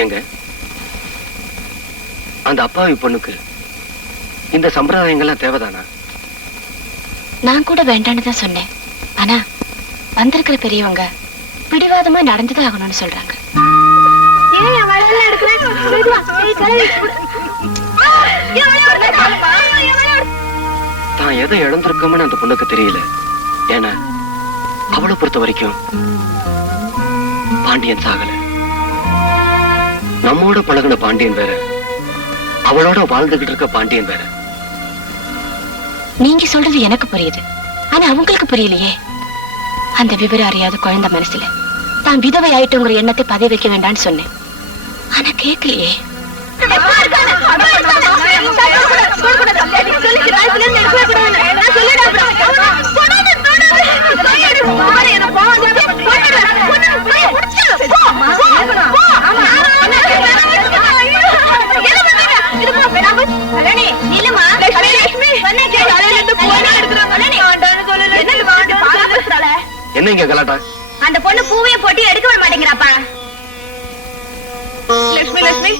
ஏங்க அந்த அப்பாவி பொண்ணுக்கு இந்த சம்பிரதாயங்கள்லாம் தேவைதானா? நான் கூட வேண்டான்னு தான் சொன்னேன். ஆனா வந்திருக்கிற பெரியவங்க பிடிவாதமா நடந்துதான் ஆகணும்னு சொல்றாங்க. தான் எதை இழந்திருக்கோம்னு அந்த பொண்ணுக்கு தெரியல. ஏன்னா அவளை பொறுத்த வரைக்கும் பாண்டியன் சாகல. நம்மோட பழகுன பாண்டியன் வேற, அவளோட வாழ்ந்துகிட்டு இருக்க பாண்டியன் வேற. நீங்க சொல்றது எனக்கு புரியுது, ஆனா அவங்களுக்கு புரியலையே. அந்த விவரம் அறியாத குழந்தை மனசுல தான் விதவை ஆயிட்டுங்கிற எண்ணத்தை பதிய வைக்க வேண்டாம்னு சொன்னேன். ஆனா கேட்கலையே. என்னங்க கலாட்டா? அந்த பொண்ணு பூவைய போட்டு எடுக்க விட மாட்டேங்கிறாப்பா. லட்சுமி லட்சுமி,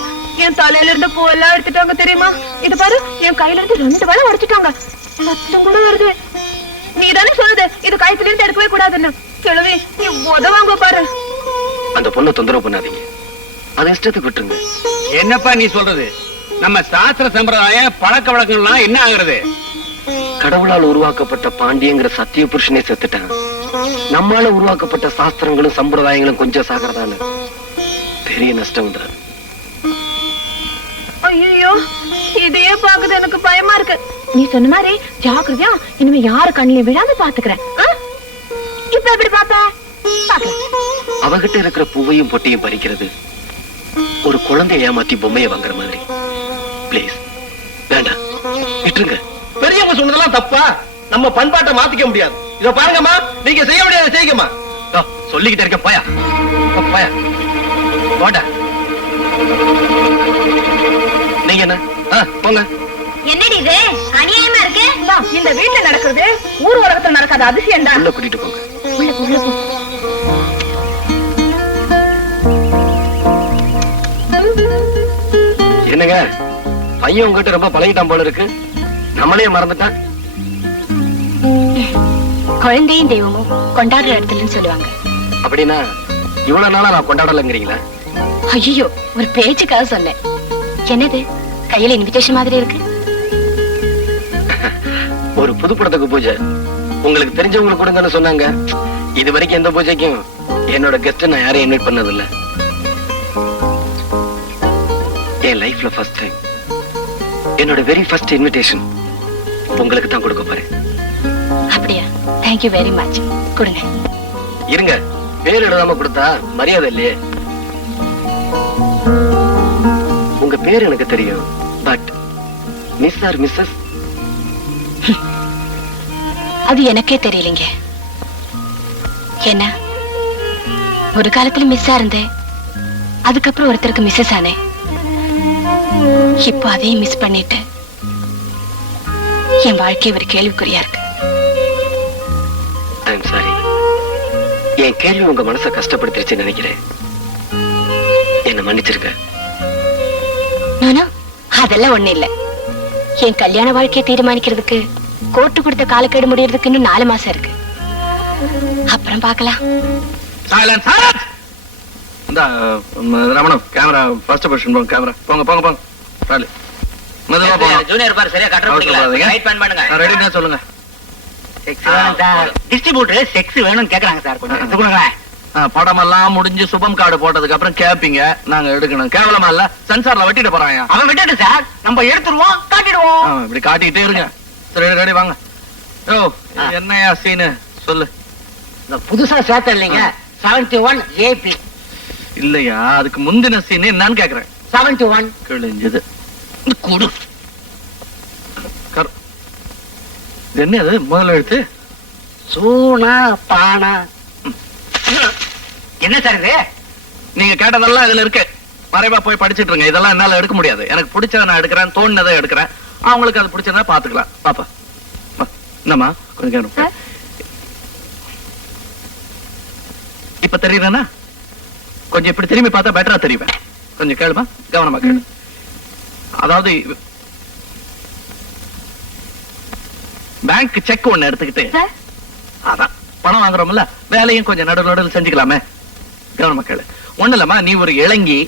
என் தலையில இருந்த பூவெல்லாம் எடுத்துட்டாங்க தெரியுமா? இது பாரு, என் கையில இருந்து 2 வேளை உடைச்சிட்டாங்க. சத்தம் கூட வருது. நீ தானே சொல்லுது இது கைத்துல இருந்து எடுக்கவே கூடாதுன்னு. கிழவி நீ உதவாங்க பாரு. அந்த பொண்ணை தொந்தரவு பண்ணாதீங்க, அது இஷ்டத்துக்கு விட்டுருங்க. என்னப்பா நீ சொல்றது? நம்ம சாஸ்திர சம்பிரதாயம் பழக்க வழக்கங்கள்லாம் என்ன ஆகுறது? கடவுளால் உருவாக்கப்பட்ட பாண்டியங்கிற சத்திய புருஷனே செத்துட்டான். நம்மால உருவாக்கப்பட்ட சாஸ்திரங்களும் சம்பிரதாயங்களும் கொஞ்சம் சாகிறதால பெரிய நஷ்டம் வந்துடாது. ஐயோ, இதையே பாக்குது எனக்கு பயமா இருக்கு. நீ சொன்ன மாதிரி ஜாக்கிரதையா இனிமே யாரு கண்ணிலே விழாம பாத்துக்கிறேன். இப்ப எப்படி பாப்ப? அவகிட்ட இருக்கிற பூவையும் பொட்டையும் பறிக்கிறது ஒரு குழந்தைய ஏமாத்தி பொம்மையை வாங்குற மாதிரி. பிளீஸ் வேண்டாம், விட்டுருங்க. பெரியவங்க சொன்னதெல்லாம் தப்பா? நம்ம பண்பாட்டை மாத்திக்க முடியாது. இத பாருங்கம்மா, நீங்க செய்ய முடியாது செய்யுங்கம்மா. சொல்லிக்கிட்டே இருக்க, போயா போயா போடா. நீங்க என்ன போங்க. என்னடி இது அநியாயமா இருக்கு? இந்த வீட்டுல நடக்கிறது ஊர் உலகத்துல நடக்காத அதிசயம் தான். உள்ள கூட்டிட்டு போங்க. உள்ள போ. என்னங்க பையன் உங்ககிட்ட ரொம்ப பழகிட்டான் போல இருக்கு. நம்மளே மறந்துட்டான். குழந்தையும் தெய்வமும் கொண்டாடுற இடத்துலன்னு சொல்லுவாங்க. அப்படின்னா இவ்வளவு நாளா நான் கொண்டாடலங்கிறீங்களா? ஐயோ, ஒரு பேச்சுக்காக சொன்னேன். என்னது கையில இன்விடேஷன் மாதிரி இருக்கு? ஒரு புது படத்துக்கு பூஜை, உங்களுக்கு தெரிஞ்சவங்களுக்கு கொடுங்கன்னு சொன்னாங்க. இது வரைக்கும் எந்த பூஜைக்கும் என்னோட கெஸ்ட் நான் யாரையும் இன்வைட் பண்ணது இல்ல. என் லைஃப்ல ஃபர்ஸ்ட் டைம் என்னோட வெரி ஃபர்ஸ்ட் இன்விடேஷன் உங்களுக்கு தான் கொடுக்க போறேன். அப்படியா? Thank you very much. கொடுங்க. இருங்க, பேர் எழுதாம கொடுத்தா மரியாதை இல்லையே. உங்க பேர் எனக்கு தெரியும், பட் மிஸ் ஆர் மிஸ்ஸஸ் அது எனக்கே தெரியலங்க. என்ன ஒரு காலத்துல மிஸ்ஸா இருந்தேன், அதுக்கப்புறம் ஒருத்தருக்கு மிஸ்ஸஸ் ஆனேன். இப்போ அதையும் மிஸ் பண்ணிட்டு என் வாழ்க்கை ஒரு கேள்விக்குறியா இருக்கு. I am sorry. என் கேள்வி உங்க மனசை கஷ்டப்படுத்திருச்சுன்னு நினைக்கிறேன். என்ன மன்னிச்சிருக்க. அதெல்லாம் ஒண்ணு இல்ல. என் கல்யாண வாழ்க்கையை தீர்மானிக்கிறதுக்கு கோர்ட்டு கொடுத்த காலக்கெடு முடியறதுக்கு இன்னும் 4 மாசம் இருக்கு. அப்புறம் பார்க்கலாம். ரமணம், கேமரா ஃபர்ஸ்ட் பொசிஷன் போங்க. கேமரா போங்க போங்க போங்க. சாலி மெதுவா போங்க. ஜூனியர் பார் சரியா கட்டற முடியல. ரைட் பேன் பண்ணுங்க. ரெடினா சொல்லுங்க. செக்ஸ் வேணும் சார். டிஸ்ட்ரிபியூட்டர் செக்ஸ் வேணும்னு கேக்குறாங்க சார். கொஞ்சம் எடுத்து கொடுங்க. படமெல்லாம் முடிஞ்சு சுபம் கார்டு போட்டதுக்கு அப்புறம் கேப்பீங்க, நாங்க எடுக்கணும். கேவலமா இல்ல? சென்சார்ல வெட்டிட்டு போறாங்க. அவன் விட்டுட்டு சார், நம்ம எடுத்துருவோம், காட்டிடுவோம். இப்படி காட்டிட்டே இருங்க. சரி ரெடி வாங்க. ஓ என்னையா சீனு சொல்லு. புதுசா சேர்த்த இல்லைங்க 71 AP. இல்லையா, அதுக்கு முந்தின சீன் என்னன்னு கேக்குறேன். 71 கிழிஞ்சது. குடு. என்ன அது முதல்ல எழுத்து? சூனா பானா. என்ன சார் இது? நீங்க கேட்டதெல்லாம் இதுல இருக்கு. மறைவா போய் படிச்சுட்டு இருங்க. இதெல்லாம் என்னால எடுக்க முடியாது. எனக்கு பிடிச்சத நான் எடுக்கிறேன், தோணுனதை எடுக்கிறேன். அவங்களுக்கு அது பிடிச்சதா பாத்துக்கலாம். பாப்பா என்னம்மா கொஞ்சம் கேட்க. இப்ப தெரியுதுன்னா கொஞ்சம் இப்படி திரும்பி பார்த்தா பெட்டரா தெரியுவேன். கொஞ்சம் கேளுமா, கவனமா கேளு. அதாவது பேங்க் செக் ஒண்ணு எடுத்துக்கிட்டு, சார் அதான் பணம் வாங்குறோம்ல, வேலையும் கொஞ்சம் நடுவில் செஞ்சுக்கலாமே. கவனமா கேளு. ஒண்ணு இல்லம்மா, நீ ஒரு இளங்கி,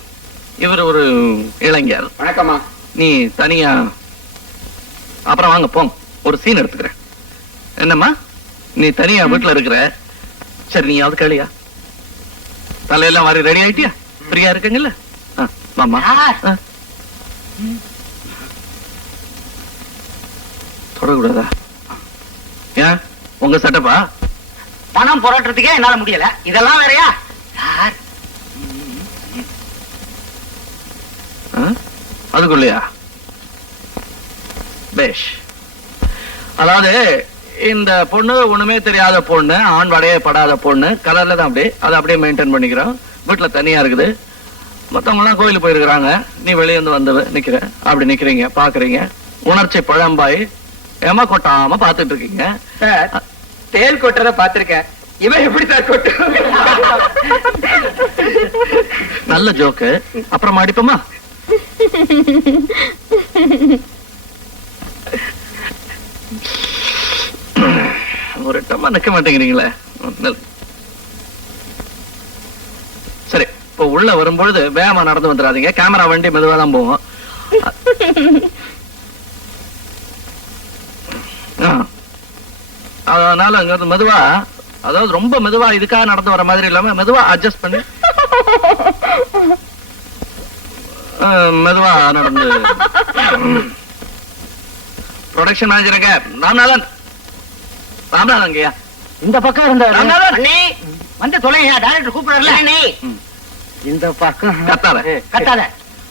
இவர் ஒரு இளைஞர். வணக்கம்மா. நீ தனியா, அப்புறம் வாங்க போங்க, ஒரு சீன் எடுத்துக்கிறேன். என்னம்மா, நீ தனியா வீட்டுல இருக்கிற, சரி நீயாவது கேளியா? தலையெல்லாம் வாரி ரெடி ஆயிட்டியா? ஃப்ரீயா இருக்குங்கல்ல? மாமா தொடக்கூடாதா? ஏன் உங்க சட்டப்பா? பணம் புரட்டுறதுக்கே என்னால முடியல, இதெல்லாம் வேறயா சார்? அதுக்குள்ளயா? பேஷ். அதாவது இந்த பொண்ணு ஒண்ணுமே தெரியாத பொண்ணு, ஆண் வடையே படாத பொண்ணு, கலர்ல தான் அப்படியே அதை அப்படியே மெயின்டைன் பண்ணிக்கிறோம். வீட்டுல தனியா இருக்குது, மத்தவங்க எல்லாம் கோயிலுக்கு போயிருக்கிறாங்க, நீ வெளியே வந்து நிக்கிற, அப்படி நிக்கிறீங்க, பாக்குறீங்க, உணர்ச்சி பழம்பாய் ஏமா கொட்டாம பாத்துட்டு இருக்கீங்க. தேல் கொட்டுறத பாத்திருக்கேன், இவன் எப்படி சார் கொட்டு? நல்ல ஜோக்கு. அப்புறம் அடிப்போமா? ஒரு டம்மா நிக்க மாட்டேங்கிறீங்களே. சரி, இப்போ உள்ள வரும்பொழுது வேகமா நடந்து வந்துடாதீங்க, கேமரா வண்டி மெதுவா தான் போகும். அதனால அங்க இருந்து மெதுவா, அதாவது ரொம்ப மெதுவா இதுக்காக நடந்து வர மாதிரி இல்லாம மெதுவா அட்ஜஸ்ட் பண்ணி மெதுவா நடந்து. ப்ரொடக்ஷன் மேனேஜருங்க ராம்நாதன், ராம்நாதன்ங்கய்யா இந்த பக்கம் இருந்த ராம்நாதன் வந்து தொலையா, டைரக்டர் கூப்பிடுறல. இந்த பக்கம் கத்தாத கத்தாத.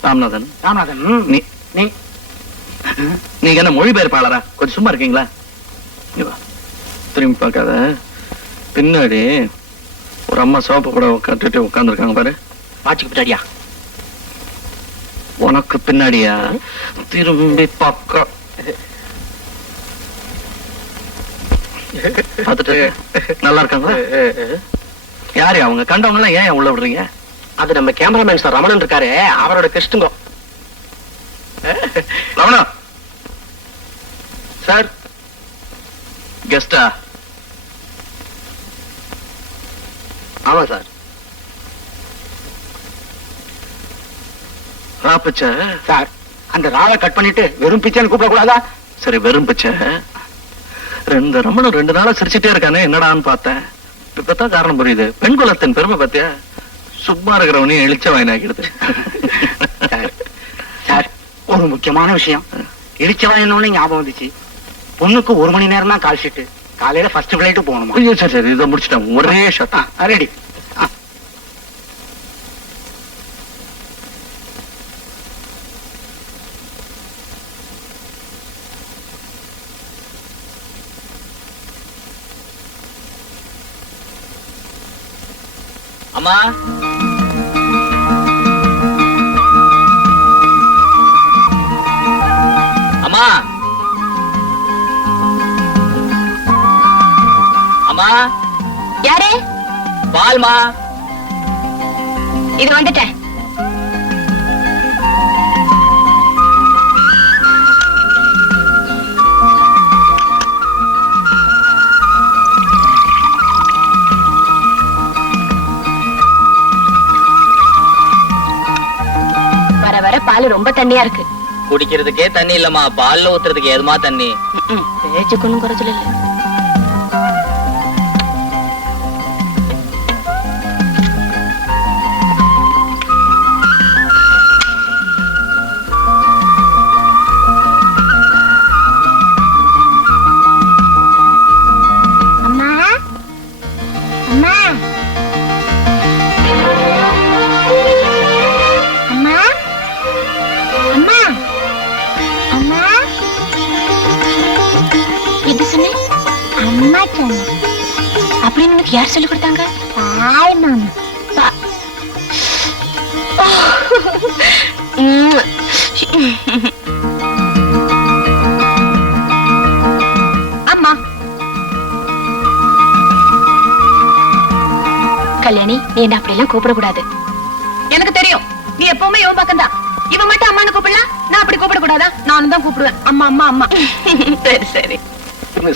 ராம்நாதன், ராமநாதன், நீ நீ நீங்க என்ன மொழிபெயர்ப்பாளரா? கொஞ்சம் சும்மா இருக்கீங்களா? இங்க வா. திரும்பி பார்க்காத. பின்னாடி ஒரு அம்மா சோப்பு கூட கட்டிட்டு உட்கார்ந்துருக்காங்க பாரு. வாட்சிக்கு பின்னாடியா? உனக்கு பின்னாடியா? திரும்பி பார்க்க. பார்த்துட்டு நல்லா இருக்காங்களா? யாரு அவங்க? கண்டவங்க எல்லாம் ஏன் உள்ள விடுறீங்க? அது நம்ம கேமராமேன் சார் ரமணன் இருக்காரு, அவரோட கிருஷ்ணங்க. ரமணா சார், கெஸ்டா? ஆமா சார். ராப்பிச்ச சார், அந்த ராவை கட் பண்ணிட்டு வெறும் பிச்சைன்னு கூப்பிட கூடாதா? சரி, வெறும் பிச்சை. ரமணன் 2 நாளா சிரிச்சுட்டே இருக்கானே, என்னடான்னு பார்த்தேன். இப்பதான் காரணம் புரியுது. பெண் குலத்தின் பெருமை பத்தியா? சும்மா இருக்கிறவனையும் எழுச்ச வாயினாக்கிடுது. சார், ஒரு முக்கியமான விஷயம். இடிச்சவாயினோன்னு ஞாபகம் வந்துச்சு. பொண்ணுக்கு 1 மணி நேரம் தான் கால் ஷீட்டு. காலையில ஃபர்ஸ்ட் பிளைட் போகணுமா? ஐயோ சரி சரி, இதை முடிச்சுட்டேன். ஒரே ஷாட். ரெடி. அம்மா, அம்மா, அம்மா. யாரு? பால்மா. இது வந்துட்டேன். வர வர பால் ரொம்ப தண்ணியா இருக்கு. குடிக்கிறதுக்கே தண்ணி இல்லம்மா, பால்ல ஊத்துறதுக்கு ஏதுமா தண்ணி? பேச்சுக்கு ஒண்ணும் குறைச்சல இல்ல. அப்படின்னு உனக்கு யார் சொல்லி கொடுத்தாங்க? தாய் மாமா. அம்மா, கல்யாணி, நீ என்ன அப்படியெல்லாம் கூப்பிடக்கூடாது. எனக்கு தெரியும் நீ எப்பவுமே இவன் பக்கம் தான். இவன் மட்டும் அம்மான்னு கூப்பிடலாம், நான் அப்படி கூப்பிட கூடாதா? நானும் தான் கூப்பிடுவேன் அம்மா அம்மா அம்மா. சரி சரி இந்த